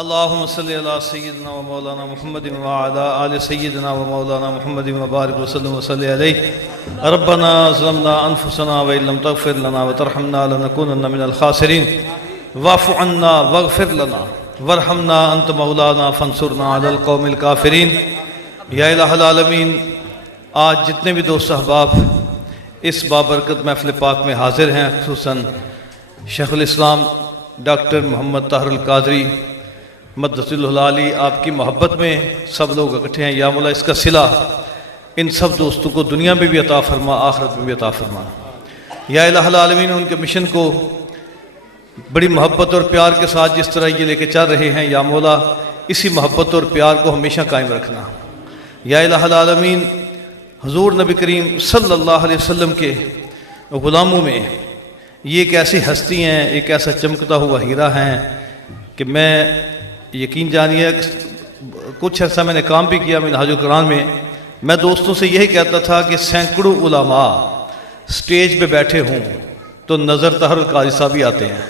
اللهم صل على سيدنا ومولانا محمد وعلى آل سيدنا ومولانا محمد وبارك وسلم وصل عليه. ربنا ظلمنا أنفسنا وإن لم تغفر لنا وترحمنا لنكونن من الخاسرين. واعف عنا واغفر لنا وارحمنا أنت مولانا فانصرنا على القوم الكافرين. یا الہ العالمین، آج جتنے بھی دوست احباب اس بابرکت محفل پاک میں حاضر ہیں، خصوصاً شیخ الاسلام ڈاکٹر محمد طاہر القادری مدث اللہ علی، آپ کی محبت میں سب لوگ اکٹھے ہیں. یا مولا اس کا صلہ ان سب دوستوں کو دنیا میں بھی عطا فرما، آخرت میں بھی عطا فرما. یا الہ العالمین، ان کے مشن کو بڑی محبت اور پیار کے ساتھ جس طرح یہ لے کے چل رہے ہیں، یا مولا اسی محبت اور پیار کو ہمیشہ قائم رکھنا. یا الہ العالمین، حضور نبی کریم صلی اللہ علیہ وسلم کے غلاموں میں یہ ایک ایسی ہستی ہیں، ایک ایسا چمکتا ہوا ہیرا ہیں کہ میں یقین جانیے کچھ عرصہ میں نے کام بھی کیا منہاج القرآن میں دوستوں سے یہی کہتا تھا کہ سینکڑوں علماء سٹیج پہ بیٹھے ہوں تو نظر طاہر القادری صاحب ہی آتے ہیں.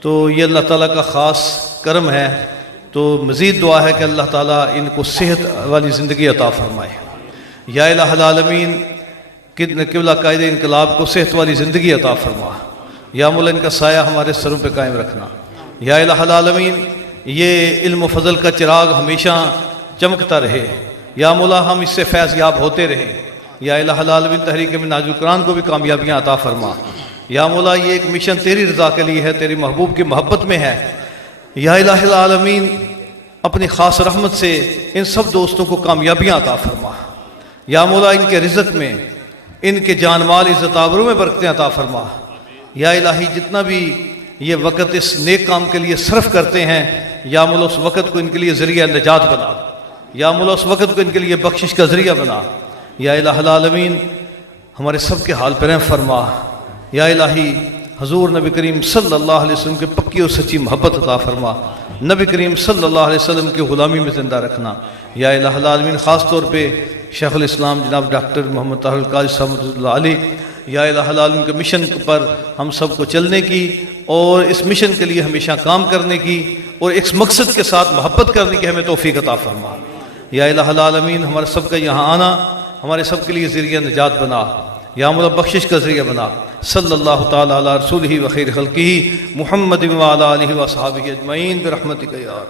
تو یہ اللہ تعالیٰ کا خاص کرم ہے. تو مزید دعا ہے کہ اللہ تعالیٰ ان کو صحت والی زندگی عطا فرمائے. یا الہ العالمین، قبلہ قائد انقلاب کو صحت والی زندگی عطا فرما. یا مولا ان کا سایہ ہمارے سروں پہ قائم رکھنا. یا الہ العالمین، یہ علم و فضل کا چراغ ہمیشہ چمکتا رہے. یا مولا ہم اس سے فیض یاب ہوتے رہیں. یا الہ العالمین، تحریک منہاج القرآن کو بھی کامیابیاں عطا فرما. یا مولا یہ ایک مشن تیری رضا کے لیے ہے، تیری محبوب کی محبت میں ہے. یا الہ العالمین، اپنی خاص رحمت سے ان سب دوستوں کو کامیابیاں عطا فرما. یا مولا ان کے رزق میں، ان کے جان مال عزت آبرو میں برکتیں عطا فرما. یا الہی، جتنا بھی یہ وقت اس نیک کام کے لیے صرف کرتے ہیں، یا مولا اس وقت کو ان کے لیے ذریعہ نجات بنا. یا مولا اس وقت کو ان کے لیے بخشش کا ذریعہ بنا. یا الہ العالمین، ہمارے سب کے حال پر رحم فرما. یا الہی، حضور نبی کریم صلی اللہ علیہ وسلم کے پکی اور سچی محبت عطا فرما. نبی کریم صلی اللہ علیہ وسلم کی غلامی میں زندہ رکھنا. یا الہ العالمین، خاص طور پہ شیخ الاسلام جناب ڈاکٹر محمد طاہر القادری صاحب اللہ علی، یا الہ العالمین کے مشن پر ہم سب کو چلنے کی اور اس مشن کے لیے ہمیشہ کام کرنے کی اور ایک مقصد کے ساتھ محبت کرنے کی ہمیں توفیق عطا فرما. یا الہ العالمین، ہمارے سب کا یہاں آنا ہمارے سب کے لیے ذریعہ نجات بنا. یا مولا بخشش کا ذریعہ بنا. صلی اللہ تعالی علی رسولہ و خیر خلقہ محمد و علی آلہ و اصحابہ اجمعین برحمتک یا